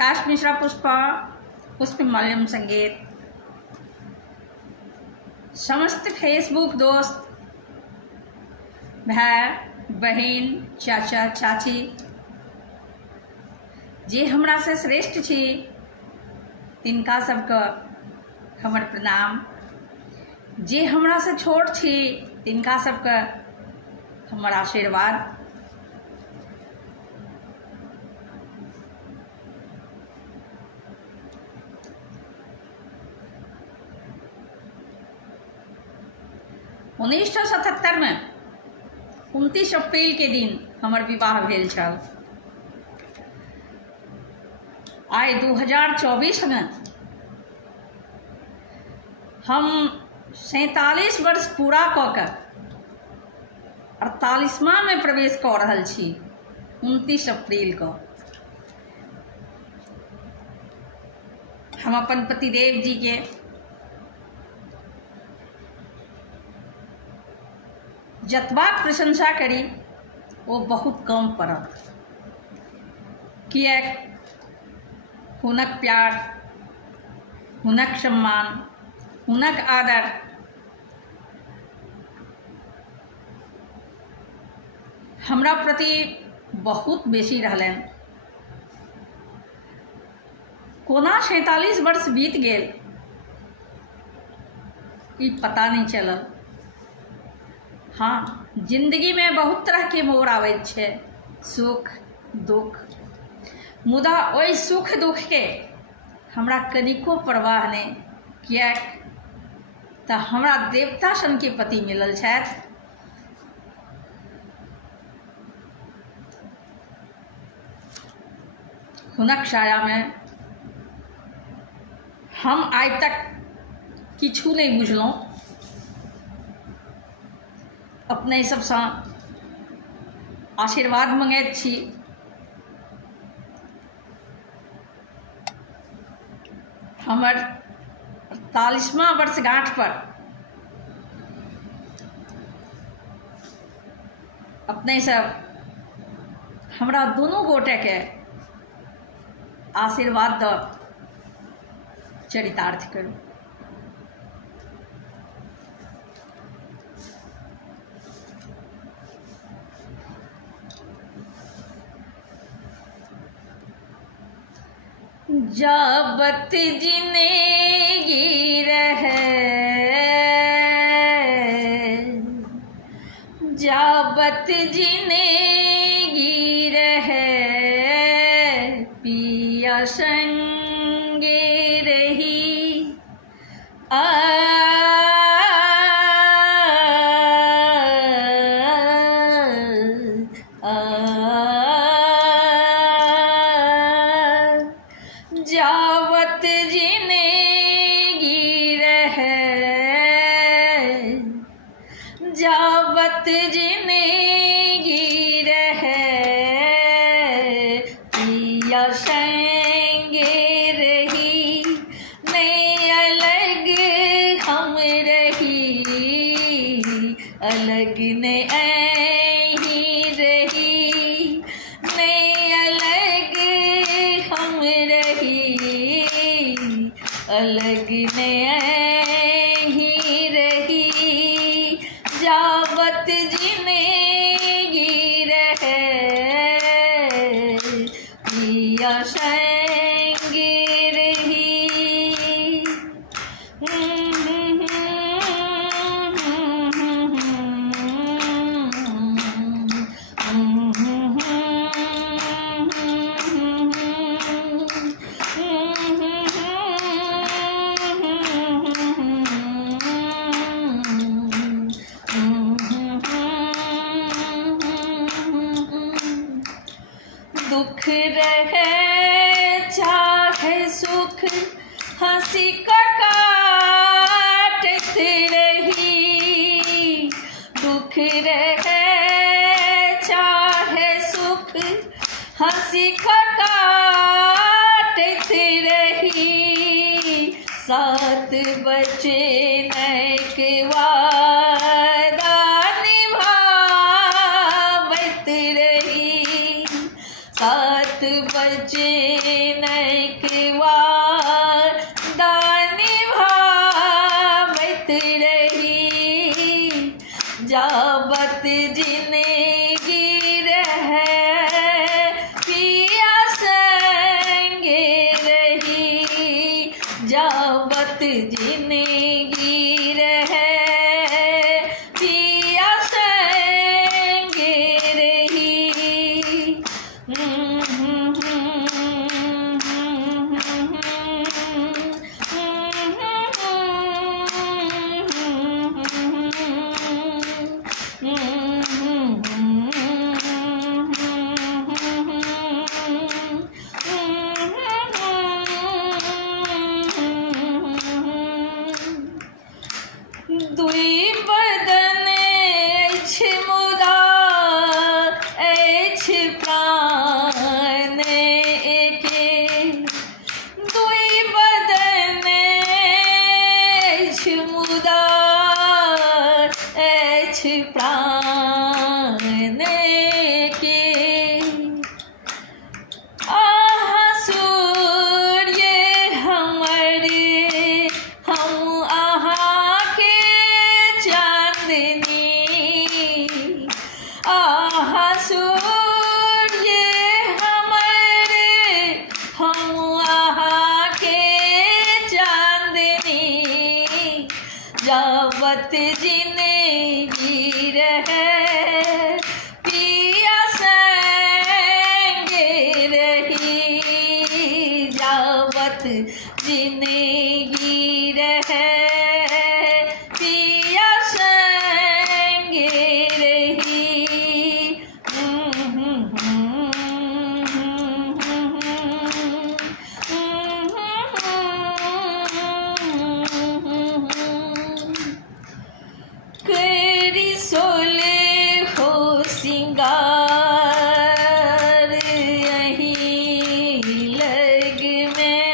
प्रकाश मिश्रा पुष्पा पुष्पमाल्यम संगीत। समस्त फेसबुक दोस्त भाई बहन चाचा चाची जे हमरा से श्रेष्ठ छी तिनका सबके हमर प्रणाम, जे हमरा से छोट छी तिनका सबके हमर आशीर्वाद। उन्नीस सौ 77 में 29 अप्रैल के दिन हमर विवाह भेल छल। आइ 2024 में हम 47 वर्ष पूरा कऽ के 48वां में प्रवेश कऽ रहल छी। 29 अप्रैल को हम अपन पतिदेव जी के जतबाक प्रशंसा करी वो बहुत कम पड़त, किएक हुनक प्यार, हुनक सम्मान, हुनक आदर हमरा प्रति बहुत बेसी रहलनि। कोना 47 वर्ष बीत गेल ई पता नहीं चलल। हाँ, जिंदगी में बहुत तरह के मोड़ आबैत छै, सुख दुख, मुदा ओहि सुख दुख के हमरा कनिको परवाह नहीं, किएक तऽ हमरा देवता सन के पति मिलल छथि। हुनक छाया में हम आइ तक किछु नहीं बुझलहुँ। अपने सबसँ आशीर्वाद मंगैत छी। हमर 48वां वर्षगांठ पर अपने सब हमरा दोनों गोटे के आशीर्वाद द चरितार्थ करू। जाबत जिंदगी रहे, जाबत जिंदगी रहे, पिया संगे रही जावत जिंदगी रहे, जावत जिंदगी रहे, पिया संगे रही, नहीं अलग हम रही, अलग ने ही रही, नहीं अलग हम रही, अलग ने ही रही, जावत जिंदगी रहे, पिया संगे रही। दुख रहे चाहे सुख, हंसी का काटत रही, दुख रहे चाहे सुख, हंसी का काटत रही, साथ बचे नैक वादा निभावत रही, साथ बचे नैक जिंदगी रहे पिया संग रही। दुई बदन अछि मुदा अछि प्राण एके। दुई बदन अछि मुदा अछि प्राण एके। आहा सूर्य हमर हम आहा के चांदनी। आहा सूर्य हमर हम आहा के चांदनी। जावत जिंदगी रहे पिया संग रही। जावत जिंदगी रहे पिया संग रही। करी सोले हो सिंगार यहीं लग में।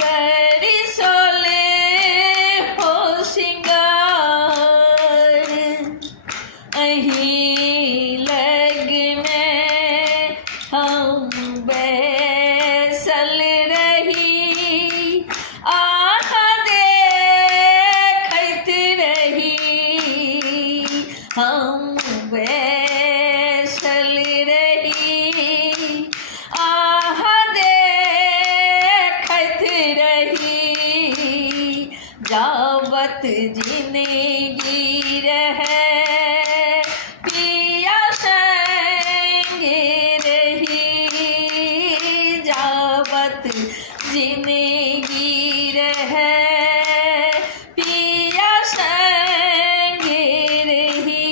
करी सोले हो सिंगार अहीं लग में। हम बैसल रही आहा देखत रही। हम बैसल रही आहा देखत रही। जावत जिंदगी रहे पिया संग रही। जावत जिंदगी रहे पिया संग रही।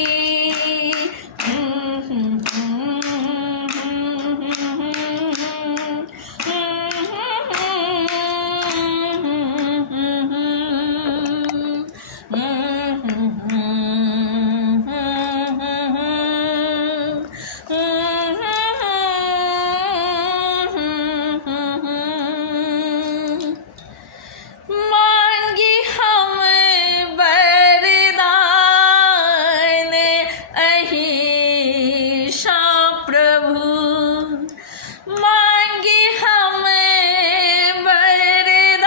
मांगी हम वरदान अहिंसा प्रभु। मांगी हम वरदान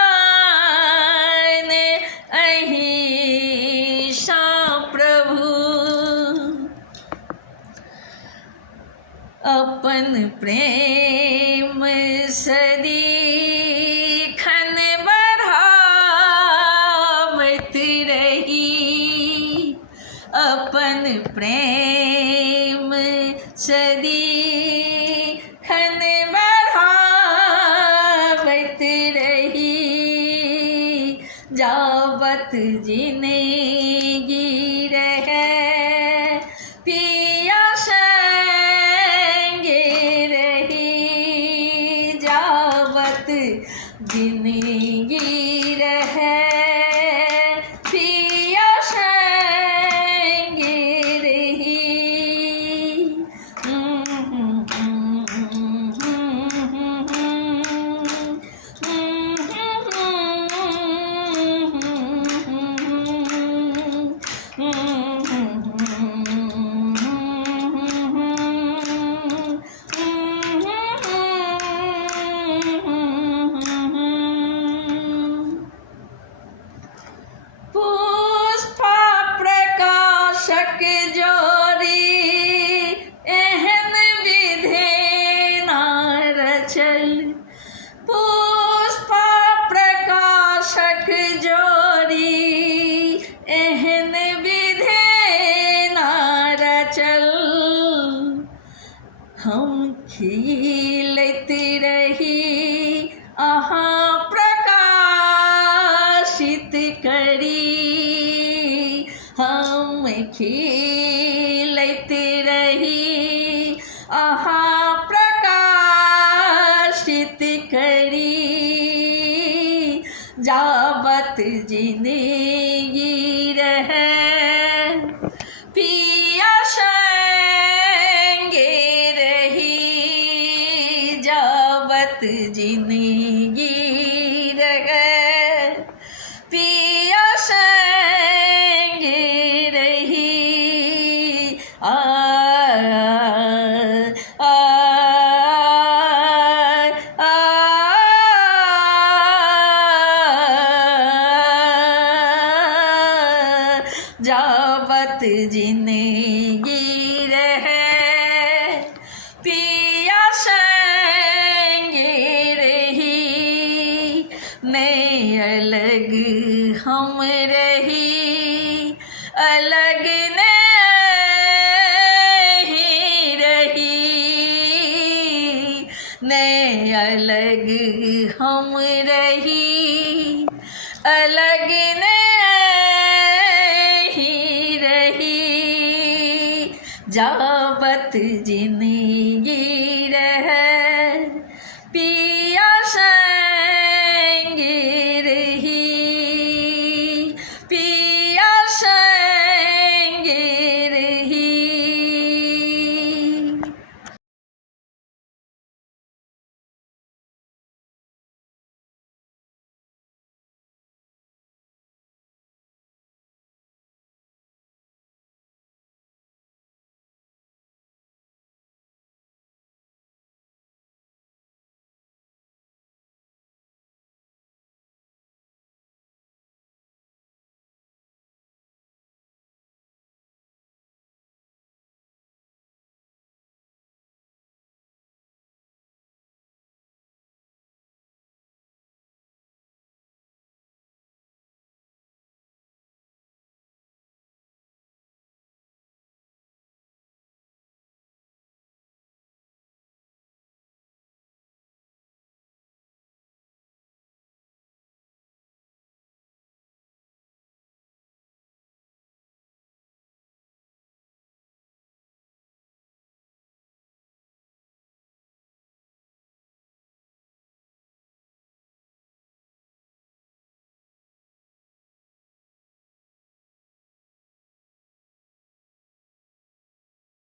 अहिंसा प्रभु। अपन प्रेम सदीखन बढ़ावत रही। अपन प्रेम सदीखन बढ़ावत रही। जावत जिंदगी रहे पिया संग रही। जावत जिंदगी रहे पिया संग रही। जोरी एहन विधे ना रचल पुष्पा प्रकाशक जोरी एहन विधे ना रचल हम खिलत रही अहाँ प्रकाशित करी हम खिलत रही अहाँ प्रकाशित करी जाबत जिंदगी रहे पिया संगे रही जाबत जिंदगी रहे पिया संगे रही आ आ आ जाबत जिंदगी रहे पिया संगे रही नहीं अलग हम रही अलग नहीं रही नहीं अलग हम रही अलग नहीं रही जाबत जिंदगी